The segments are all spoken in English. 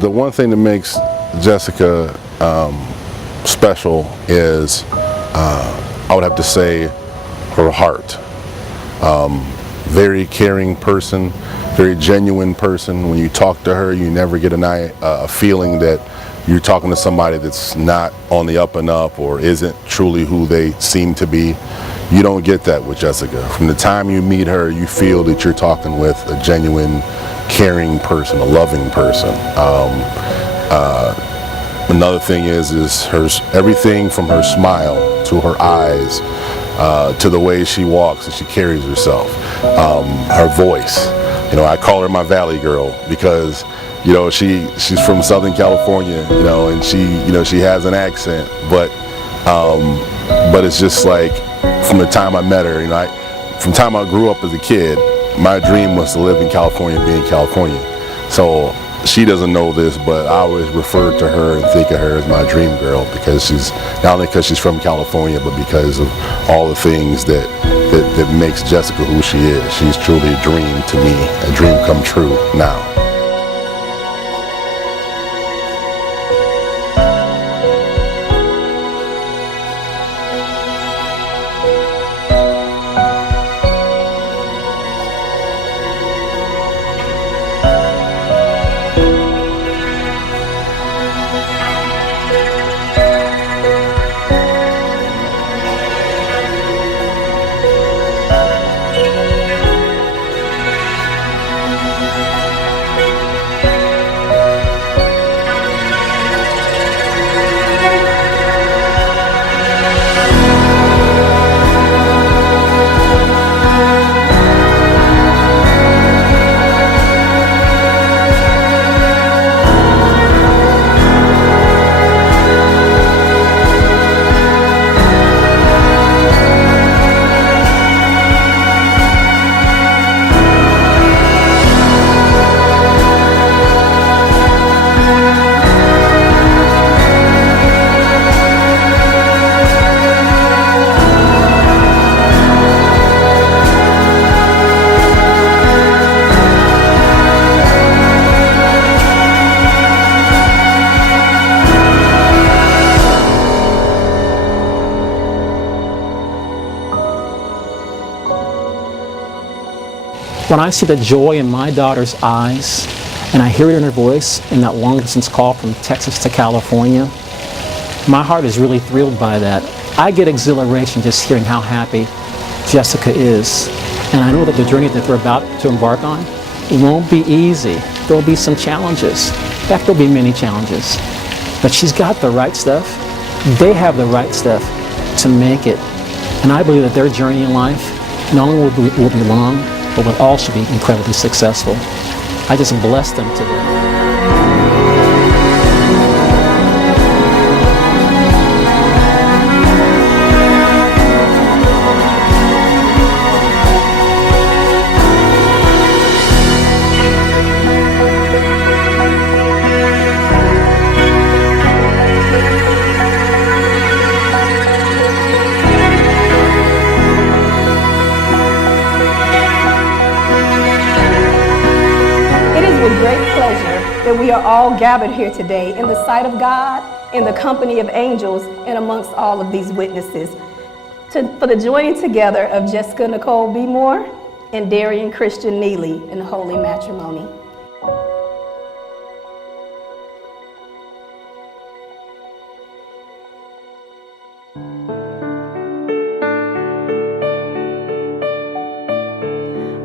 the one thing that makes Jessica special is, I would have to say, her heart. Very caring person, very genuine person. When you talk to her, you never get a feeling that you're talking to somebody that's not on the up and up or isn't truly who they seem to be. You don't get that with Jessica. From the time you meet her, you feel that you're talking with a genuine, caring person, a loving person. Another thing is everything from her smile to her eyes, to the way she walks and she carries herself, her voice. You know, I call her my Valley girl because, you know, she's from Southern California, you know, and she has an accent, but it's just like, from the time I met her, you know, from the time I grew up as a kid, my dream was to live in California, be in California. So she doesn't know this, but I always refer to her and think of her as my dream girl, because she's not only because she's from California, but because of all the things that makes Jessica who she is. She's truly a dream to me, a dream come true now. When I see the joy in my daughter's eyes, and I hear it in her voice in that long-distance call from Texas to California, my heart is really thrilled by that. I get exhilaration just hearing how happy Jessica is. And I know that the journey that they're about to embark on, it won't be easy. There'll be some challenges. In fact, there'll be many challenges. But she's got the right stuff. They have the right stuff to make it. And I believe that their journey in life not only will be long, but will also be incredibly successful. I just bless them today. With great pleasure that we are all gathered here today in the sight of God, in the company of angels, and amongst all of these witnesses for the joining together of Jessica Nicole B. Moore and Darian Christian Neely in holy matrimony.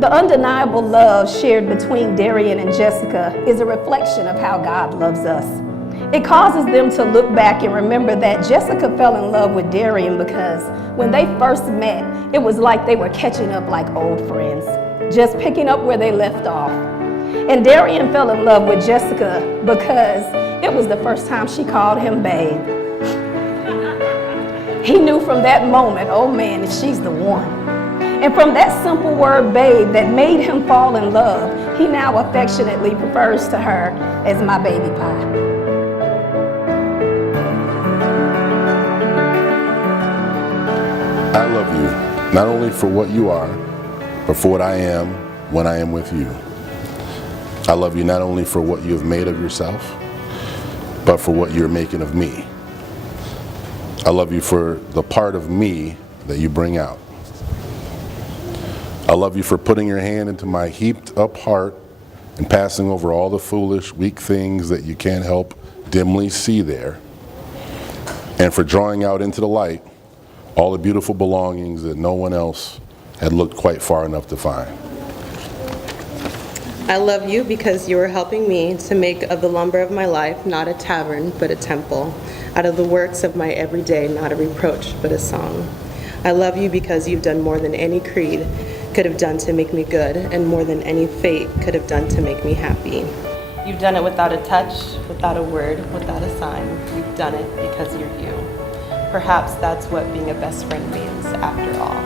The undeniable love shared between Darian and Jessica is a reflection of how God loves us. It causes them to look back and remember that Jessica fell in love with Darian because when they first met, it was like they were catching up like old friends, just picking up where they left off. And Darian fell in love with Jessica because it was the first time she called him babe. He knew from that moment, oh man, if she's the one. And from that simple word, babe, that made him fall in love, he now affectionately refers to her as my baby pie. I love you, not only for what you are, but for what I am when I am with you. I love you not only for what you have made of yourself, but for what you're making of me. I love you for the part of me that you bring out. I love you for putting your hand into my heaped up heart and passing over all the foolish, weak things that you can't help dimly see there, and for drawing out into the light all the beautiful belongings that no one else had looked quite far enough to find. I love you because you are helping me to make of the lumber of my life not a tavern, but a temple, out of the works of my everyday not a reproach, but a song. I love you because you've done more than any creed could have done to make me good, and more than any fate could have done to make me happy. You've done it without a touch, without a word, without a sign. You've done it because you're you. Perhaps that's what being a best friend means after all.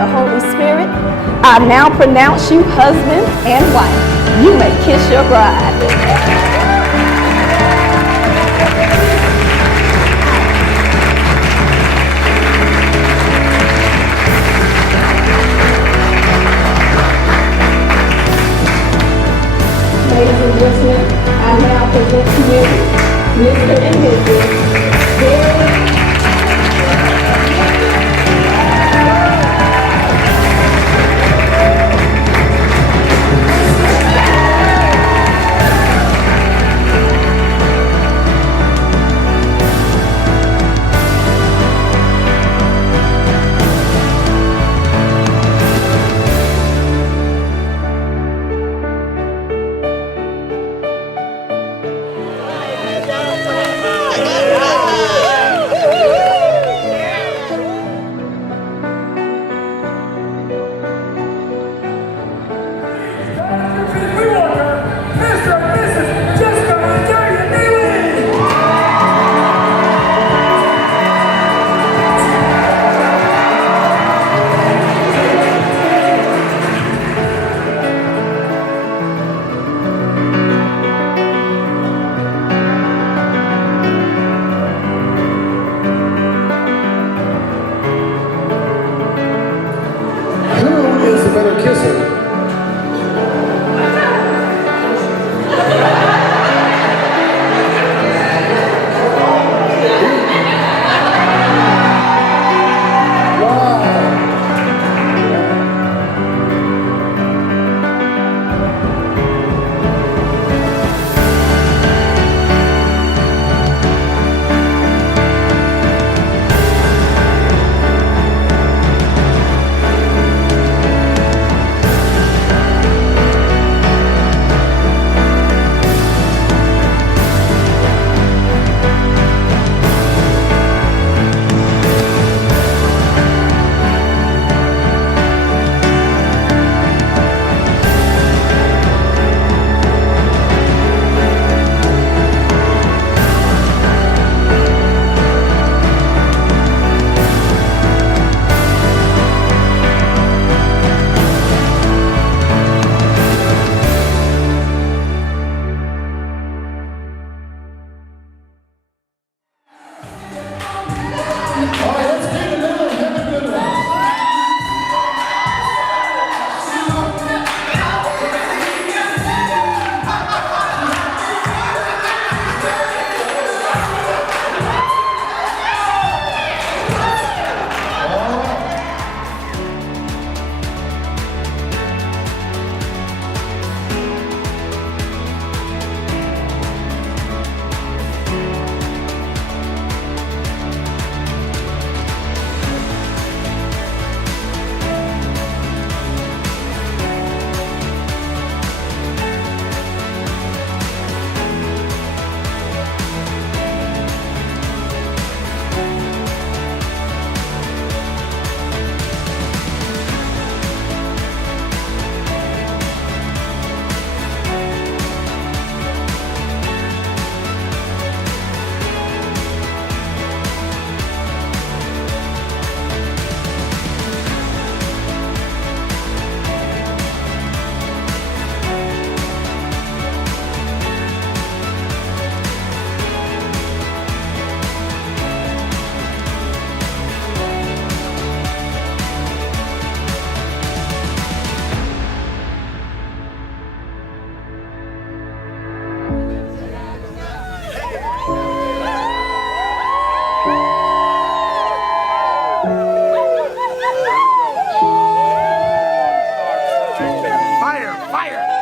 The Holy Spirit, I now pronounce you husband and wife. You may kiss your bride. Ladies and gentlemen, I now present to you Mr. and Mrs. Darian. Fire! Fire!